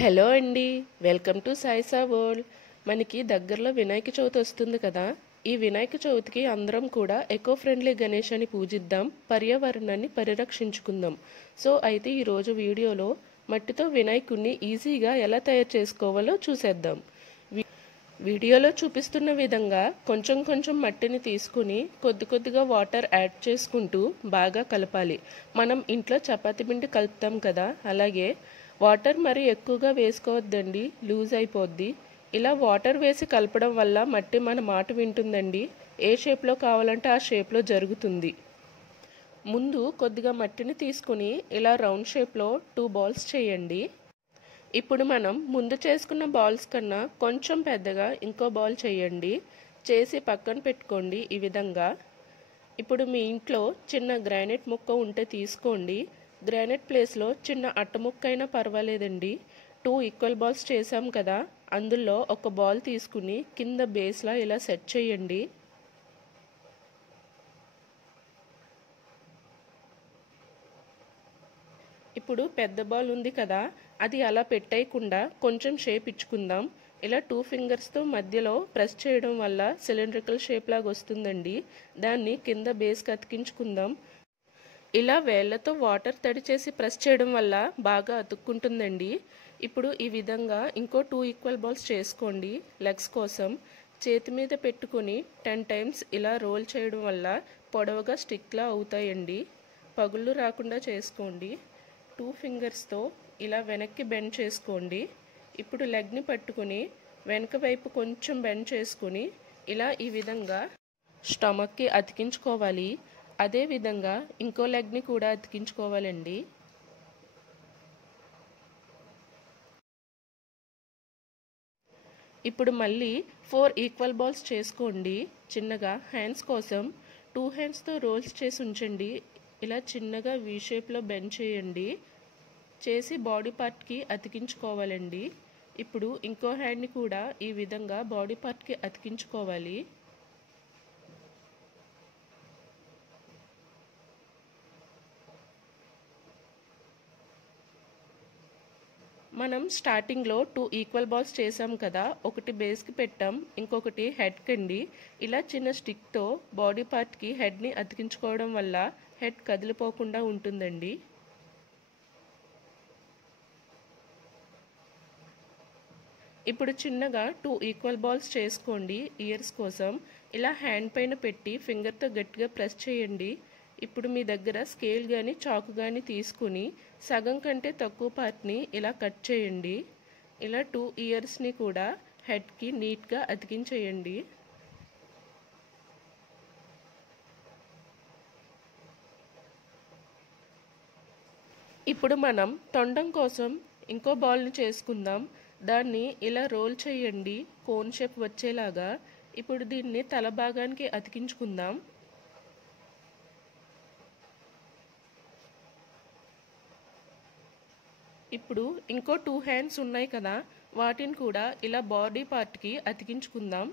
Hello అండి, welcome to సాయిసా world. మనకి దగ్గరలో వినాయక చవితి వస్తుంది కదా. ఈ వినాయక చవితికి అందరం కూడా ఎకో ఫ్రెండ్లీ గణేశాన్ని పూజిద్దాం, పర్యావరణాన్ని పరిరక్షించుకుందాం. సో అయితే ఈరోజు వీడియోలో మట్టితో వినాయకుడిని ఈజీగా ఎలా తయారు చేసుకోవాలో చూసేద్దాం. వీడియోలో చూపిస్తున్న విధంగా కొంచెం కొంచెం మట్టిని తీసుకుని కొద్ది కొద్దిగా వాటర్ యాడ్ చేసుకుంటూ బాగా కలపాలి. మనం ఇంట్లో చపాతీ పిండి కలుపుతాం కదా, అలాగే వాటర్ మరి ఎక్కువగా వేసుకోవద్దండి, లూజ్ అయిపోద్ది. ఇలా వాటర్ వేసి కలపడం వల్ల మట్టి మన మాట వింటుందండి. ఏ షేప్లో కావాలంటే ఆ షేప్లో జరుగుతుంది. ముందు కొద్దిగా మట్టిని తీసుకుని ఇలా రౌండ్ షేప్లో 2 బాల్స్ చేయండి. ఇప్పుడు మనం ముందు చేసుకున్న బాల్స్ కన్నా కొంచెం పెద్దగా ఇంకో బాల్ చేయండి. చేసి పక్కన పెట్టుకోండి ఈ విధంగా. ఇప్పుడు మీ ఇంట్లో చిన్న గ్రానైట్ ముక్క ఉంటే తీసుకోండి. గ్రానైట్ ప్లేస్లో చిన్న అట్ట ముక్క అయినా పర్వాలేదండి. 2 ఈక్వల్ బాల్స్ చేసాం కదా, అందులో ఒక బాల్ తీసుకుని కింద బేస్లా ఇలా సెట్ చేయండి. ఇప్పుడు పెద్ద బాల్ ఉంది కదా, అది అలా పెట్టేయకుండా కొంచెం షేప్ ఇచ్చుకుందాం. ఇలా 2 ఫింగర్స్తో మధ్యలో ప్రెస్ చేయడం వల్ల సిలిండ్రికల్ షేప్ లాగా వస్తుందండి. దాన్ని కింద బేస్కి అతికించుకుందాం. ఇలా వేళ్లతో వాటర్ తడి చేసి ప్రెస్ చేయడం వల్ల బాగా అతుక్కుంటుందండి. ఇప్పుడు ఈ విధంగా ఇంకో 2 ఈక్వల్ బాల్స్ చేసుకోండి. లెగ్స్ కోసం చేతి మీద పెట్టుకొని 10 టైమ్స్ ఇలా రోల్ చేయడం వల్ల పొడవుగా స్టిక్లా అవుతాయండి. పగుళ్ళు రాకుండా చేసుకోండి. 2 ఫింగర్స్తో ఇలా వెనక్కి బెండ్ చేసుకోండి. ఇప్పుడు లెగ్ని పట్టుకుని వెనక వైపు కొంచెం బెండ్ చేసుకుని ఇలా ఈ విధంగా స్టమక్కి అతికించుకోవాలి. అదేవిధంగా ఇంకో లెగ్ని కూడా అతికించుకోవాలండి. ఇప్పుడు మళ్ళీ 4 ఈక్వల్ బాల్స్ చేసుకోండి. చిన్నగా హ్యాండ్స్ కోసం 2 హ్యాండ్స్తో రోల్స్ చేసి ఉంచండి. ఇలా చిన్నగా వీ షేప్లో బెండ్ చేయండి. చేసి బాడీ పార్ట్కి అతికించుకోవాలండి. ఇప్పుడు ఇంకో హ్యాండ్ని కూడా ఈ విధంగా బాడీ పార్ట్కి అతికించుకోవాలి. మనం స్టార్టింగ్లో 2 ఈక్వల్ బాల్స్ చేసాం కదా, ఒకటి బేస్కి పెట్టాం, ఇంకొకటి హెడ్కి అండి. ఇలా చిన్న స్టిక్తో బాడీ పార్ట్కి హెడ్ని అతికించుకోవడం వల్ల హెడ్ కదిలిపోకుండా ఉంటుందండి. ఇప్పుడు చిన్నగా 2 ఈక్వల్ బాల్స్ చేసుకోండి ఇయర్స్ కోసం. ఇలా హ్యాండ్ పైన పెట్టి ఫింగర్తో గట్టిగా ప్రెస్ చేయండి. ఇప్పుడు మీ దగ్గర స్కేల్ కానీ చాకు కానీ తీసుకుని సగం కంటే తక్కువ పార్ట్ని ఇలా కట్ చేయండి. ఇలా 2 ఇయర్స్ని కూడా హెడ్కి నీట్గా అతికించేయండి. ఇప్పుడు మనం తొండం కోసం ఇంకో బాల్ని చేసుకుందాం. దాన్ని ఇలా రోల్ చేయండి కోన్ షేప్ వచ్చేలాగా. ఇప్పుడు దీన్ని తల భాగానికి అతికించుకుందాం. ఇప్పుడు ఇంకో 2 హ్యాండ్స్ ఉన్నాయి కదా, వాటిని కూడా ఇలా బాడీ పార్ట్కి అతికించుకుందాం.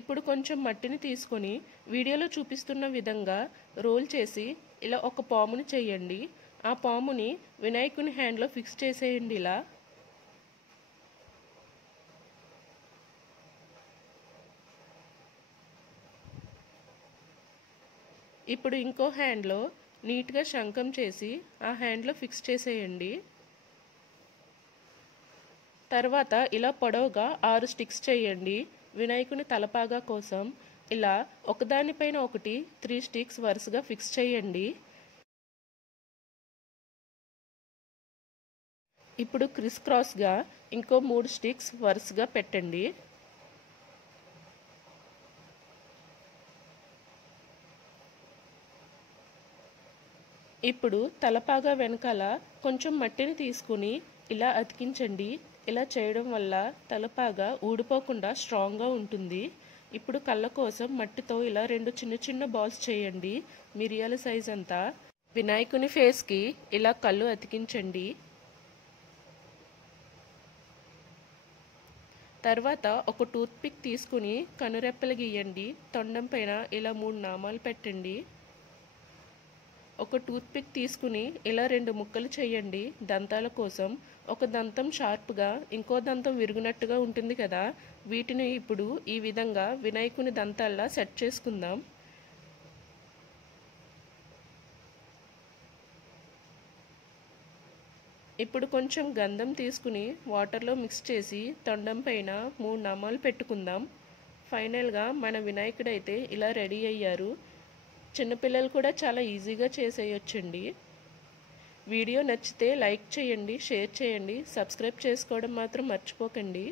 ఇప్పుడు కొంచెం మట్టిని తీసుకొని వీడియోలో చూపిస్తున్న విధంగా రోల్ చేసి ఇలా ఒక పాముని చేయండి. ఆ పాముని వినాయకుని హ్యాండ్లో ఫిక్స్ చేసేయండి ఇలా. ఇప్పుడు ఇంకో హ్యాండ్లో నీట్గా శంఖం చేసి ఆ హ్యాండ్లో ఫిక్స్ చేసేయండి. తర్వాత ఇలా పొడవుగా 6 స్టిక్స్ చేయండి వినాయకుని తలపాగా కోసం. ఇలా ఒకదానిపైన ఒకటి 3 స్టిక్స్ వరుసగా ఫిక్స్ చేయండి. ఇప్పుడు క్రిస్ క్రాస్గా ఇంకో 3 స్టిక్స్ వరుసగా పెట్టండి. ఇప్పుడు తలపాగా వెనకాల కొంచెం మట్టిని తీసుకుని ఇలా అతికించండి. ఇలా చేయడం వల్ల తలపాగా ఊడిపోకుండా స్ట్రాంగ్గా ఉంటుంది. ఇప్పుడు కళ్ళ కోసం మట్టితో ఇలా 2 చిన్న చిన్న బాల్స్ చేయండి, మిరియాల సైజ్ అంతా. వినాయకుని ఫేస్కి ఇలా కళ్ళు అతికించండి. తర్వాత ఒక టూత్ పిక్ తీసుకుని కనురెప్పలు గీయండి. తొండం పైన ఇలా 3 నామాలు పెట్టండి. ఒక టూత్పిక్ తీసుకుని ఇలా 2 ముక్కలు చేయండి దంతాల కోసం. ఒక దంతం షార్ప్గా, ఇంకో దంతం విరుగునట్టుగా ఉంటుంది కదా, వీటిని ఇప్పుడు ఈ విధంగా వినాయకుని దంతాల్లా సెట్ చేసుకుందాం. ఇప్పుడు కొంచెం గంధం తీసుకుని వాటర్లో మిక్స్ చేసి తొండం పైన 3 నామాలు పెట్టుకుందాం. ఫైనల్గా మన వినాయకుడైతే ఇలా రెడీ అయ్యారు. చిన్నపిల్లలు కూడా చాలా ఈజీగా చేసేయొచ్చండి. వీడియో నచ్చితే లైక్ చేయండి, షేర్ చేయండి, సబ్స్క్రైబ్ చేసుకోవడం మాత్రం మర్చిపోకండి.